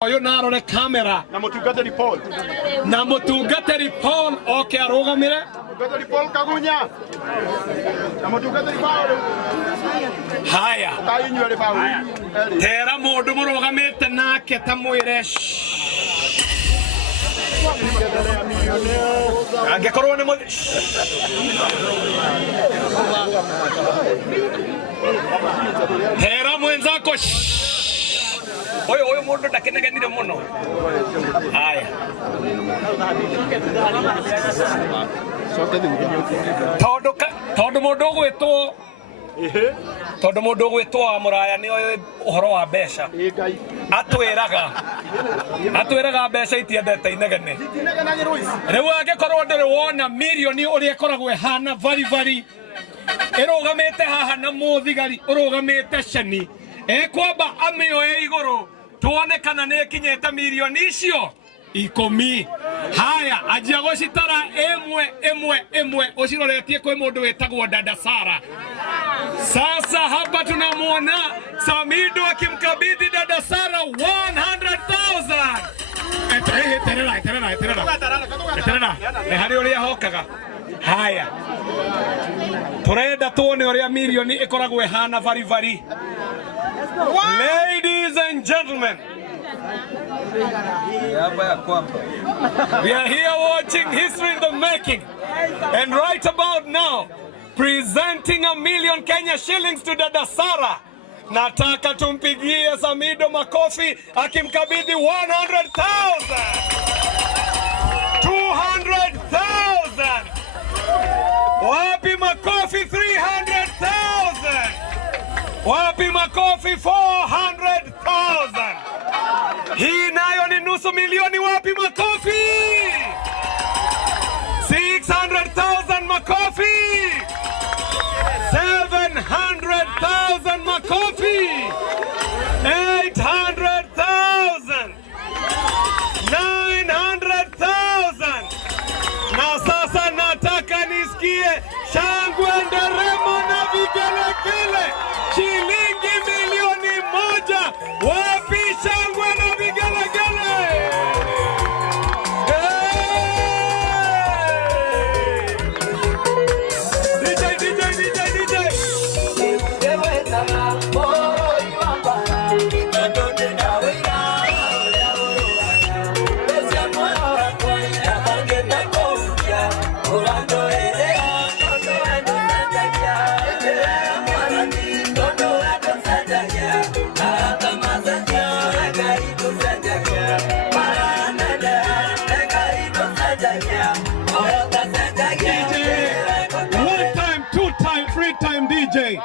Oyo narore kamera na mutungateri Paul okay arogamire mutungateri Paul Kagunya na mutungateri Paul haya kainyure Paul tera mundu murogamite nake tamwire angekorwo ni tera mwenzako Oyo mundu ndakenegenire muno. Haya. Tondu mundu gwitwo Amuraya ni uhoro wa mbeca. Atwiraga mbeca itiendete inegene. Riu angikorwo ndiri wona milioni uria ikoragwo hana vari irugamite haha na muthigari urugamite ceni kwamba amioe iguru tuone kana ne kinyeta milioni icio 10. Haya ajia gucitara emwe uciroretie kwe mundu wetagwo Dada Sara. Sasa hapa tunamuona Samido akimkabidhi Dada Sara 100,000. Eterera hari uria hokaga. Haya turenda tuone uria milioni ikoragwo hana vari. Ladies and gentlemen, we are here watching history in the making, and right about now, presenting 1,000,000 Kenya shillings to Dada Sara. Nataka tumpigie Samido makofi akimkabidhi 100,000, 200,000. Wapi makofi 300,000. Wapi makofi 400,000. Hii nayo ni nusu milioni. Wapi makofi 600,000 makofi 700,000 makofi 800,000 900,000. Na sasa nataka nisikie shangwe, nderemo na vigelegele. Shilingi milioni 1. Wapi shangwe na vigelegele? DJ. DJ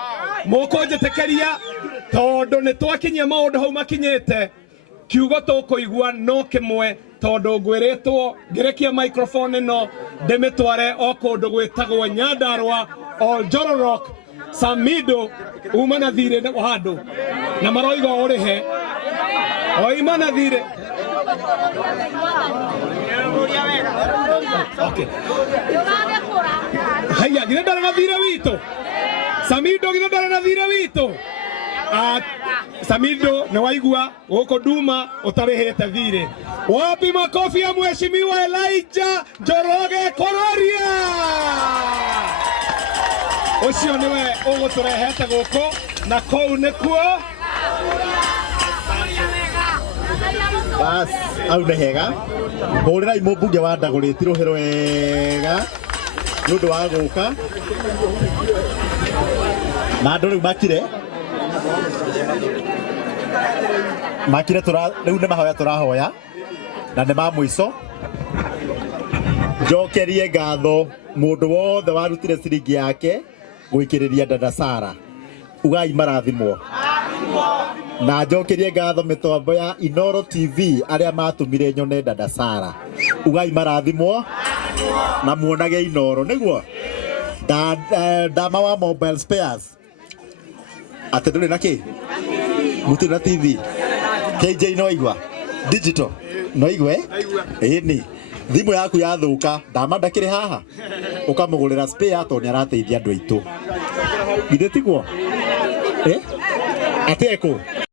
mokoje tekeria tondu ni twakinyia maundu hau makinyite kiugo tukuigua no kimwe tondu ngwiritwo ngirekia microphone no ndimitware o kundu gwitagwo Nyandarua o Njororok. Samido umana thire handu na maroiga urihe oimana thire. Okay. Haya ginendara na thire wito Samido ginendara na thire wito. Samido na waigua uko Duma utarehete thire. Wapi makofi ya mheshimiwa Elijah Njoroge Kororia. Ucio niwe uguturehete guko na kou nikuo bas au nehega hurira imumbunge wa Ndaguriti ruhiro wega nundu wa guka na andu riu makire riu ni mahoya turahoya na ni ma mwiso. Njokerie ngatho mundu wothe warutire ciringi yake gwikiriria Dada Sara. Ugai marathimwo na njokerie ngatho mitombo ya Inoro TV aria matumire nyone Dada Sara. Ugai marathimwo na muonage Inoro niguo dama wa mobile spares atendure naki mutu na TV KJ no igwa digital no igwe ni thimu yaku yathuka dama ndakire haha ukamugurira spare to ni arateithia andu aitu githeti guo ateko